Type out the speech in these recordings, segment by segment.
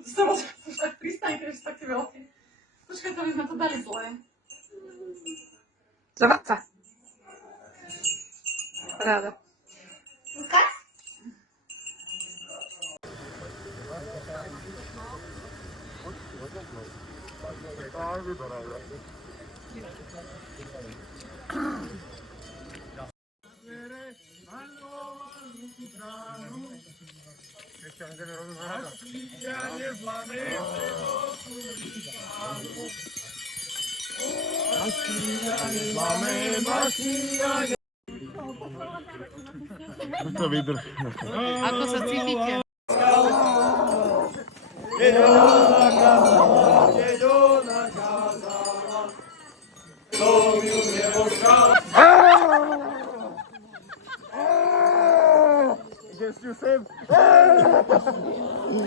sa vás už tak pristaňte, že sú také veľké. Počkaj, to by sme to dali zle. Zrváca. Ráda. Lukáš? To vydrž. Ako sa cítite?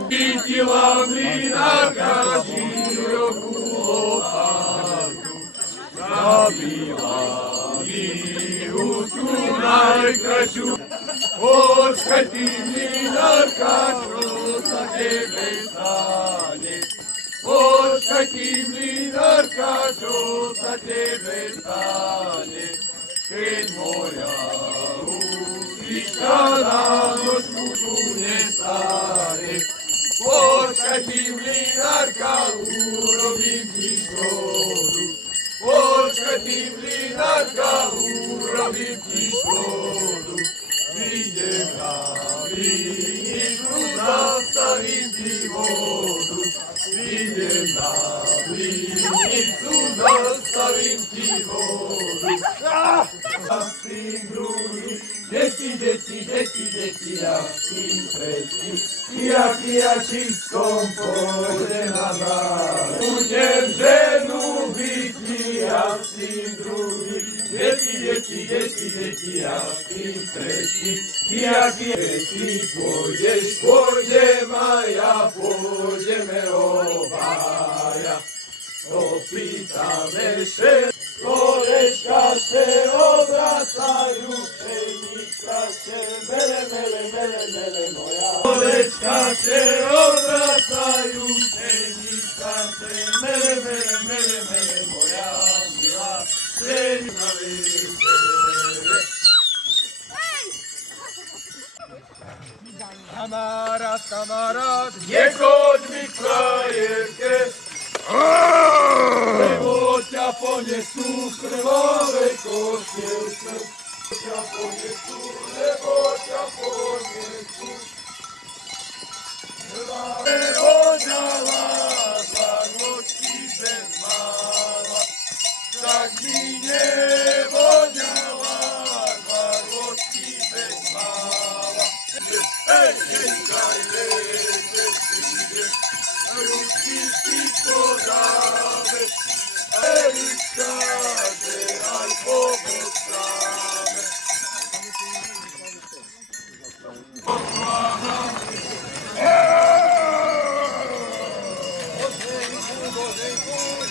Videla mlinárka širokú lopatu, zabila mi úzku najkrajšiu. Počkaj ty, mlinárka, čo sa tebe stane? Počkaj ty, mlinárka, čo sa tebe stane? Keď moja úzdička na nožku tu nestane. Počkaj ty, mlinárka, urobím ti škodu. Počkaj ty, mlinárka, urobím ti škodu. Prídem na blínicu, zastavím ti vodu. Prídem na blínicu, zastavím ti vodu. A s tým druhým, deti, a s tým tretím, ja čistom pôjdem na dár. Budem ženu byť, a s tým druhým, deti, a s tým tretím, pôjdem a ja pôjdeme obaja. Opýtame še, kolečka še obracajú, pšenička še mele moja. Kolečka še obracajú, pšenička še mele moja. Milá pšenica večere. Kamarát, nechoď mi k frajerke, lebo ťa ponesú v krvavej košielke. Lebo ťa ponesú. Nevoňala zanočky bez mála, tak mi nevoňala zanočky bez mála. Hej, nechaj večer príde, ručky si podáme, Erička, že aj pobostráme.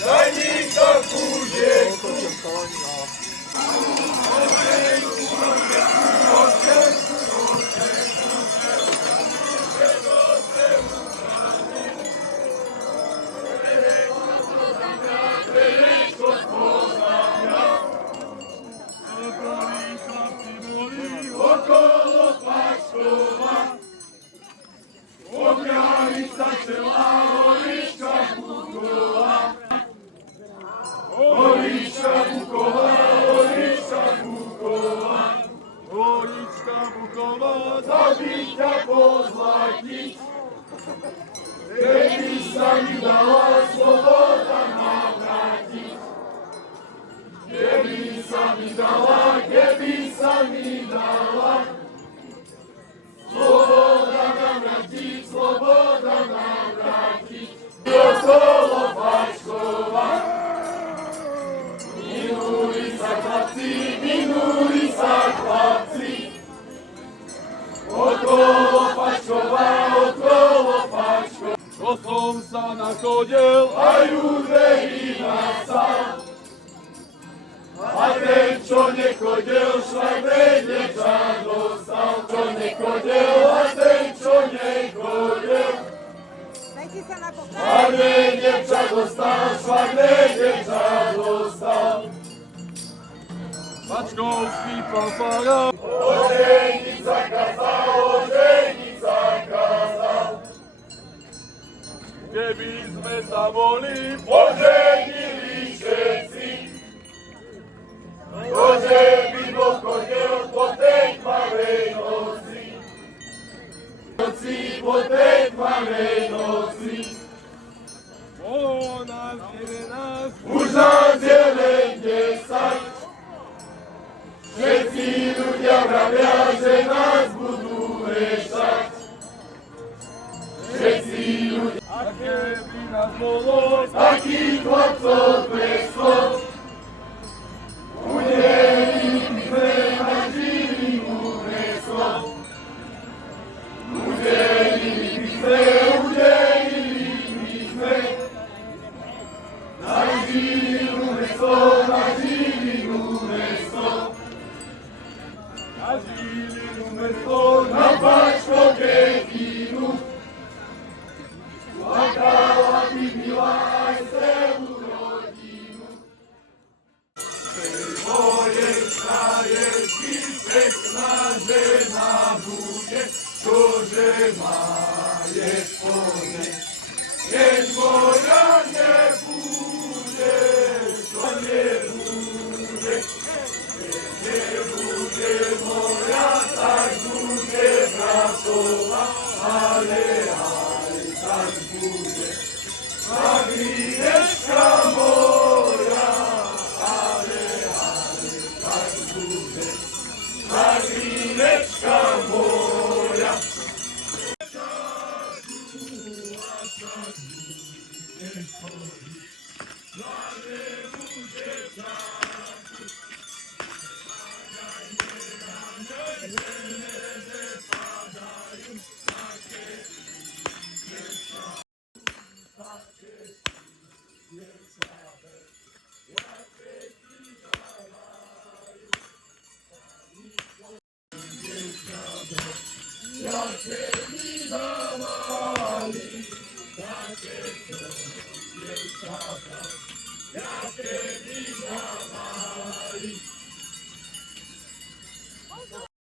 Daj mi takú žieku, okolo Paškova, Ogranica celá, Horička Bukova. Horička Bukova, zabí ťa pozlatiť. Keby sa mi dala sloboda navrátiť. Keby sa mi dala sloboda navrátiť. Okolo Paškova, minuli sa chlapci, okolo Paškova, čo som sa nachodil, aj už nastal. A ten, čo nechodil, šlak vedeča dostal. Čo nechodil, a ten, čo nechodil, sa na pochváli. Szwagny dziewczak dostał, szwagny dziewczak dostał. Baczkowski fanfara. Ożenić zakazał. Gdybyśmy zawoli, Ożenili się ci. Ożebi go konie po tej małej nocy. Po tej małej nocy. o nas, nie nas, Už nás zelenie stať. Všetci ľudia vravia, že nás budú vešať. Všetci ľudia, a keby nás bolo, takých chlapcov preslo, udelili sme na živý úmyslo. Udelili sme na živý úmyslo, na živý úmyslo. a žili umesto Na Bačko Kekinu plakala by milá aj celú rodinu. Moje kraječky, pekná žena bude, čože má je plné. Keď moja nebude, čo nebude, keď nebude moja, tak bude bratová, ale aj tak bude. Magrinečka moja, ale aj tak bude. Magrinečka moja.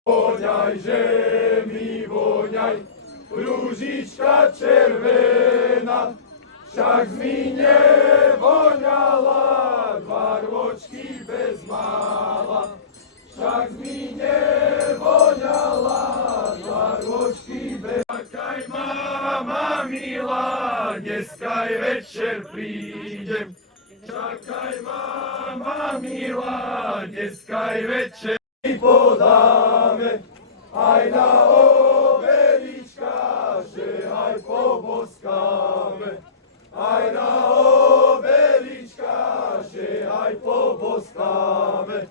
Voňaj, že mi voňaj, rúžička červená, však z mi nevoňala, dva rôčky bez mála. Však z mi nevoňala, dva rôčky bez mála. Čakaj, mama milá, dneska aj večer prídem. Čakaj, mama milá, dneska aj večer podáme, aj na obelička, že aj poboskáme. Aj na obelička, že aj poboskáme.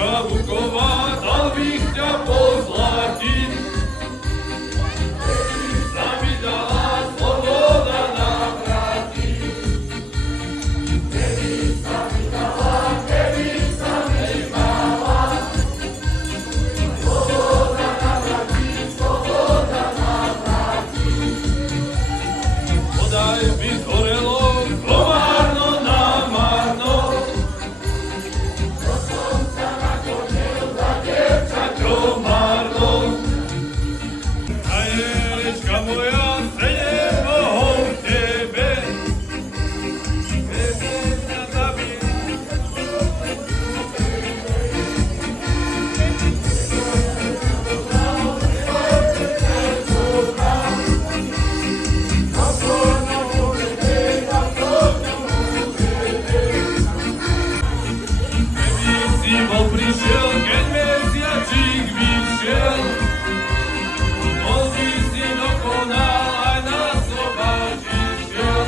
Пташечка букова, дал віхтя позлатіть. Завідала свобода на браті. Подай відгорело, помарно намарно. Дівчатко марно. Гаєречка моя, сиє мого в тебе. Песня забіг. Символ пришел, ген месячик вишел. Он истину конал, а нас освободил.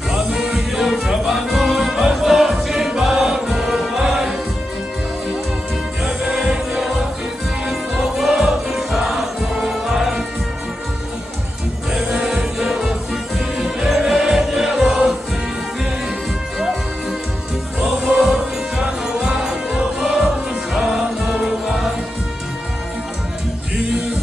Пануй, девка, пануй, возлобчий барнувай. Jesus.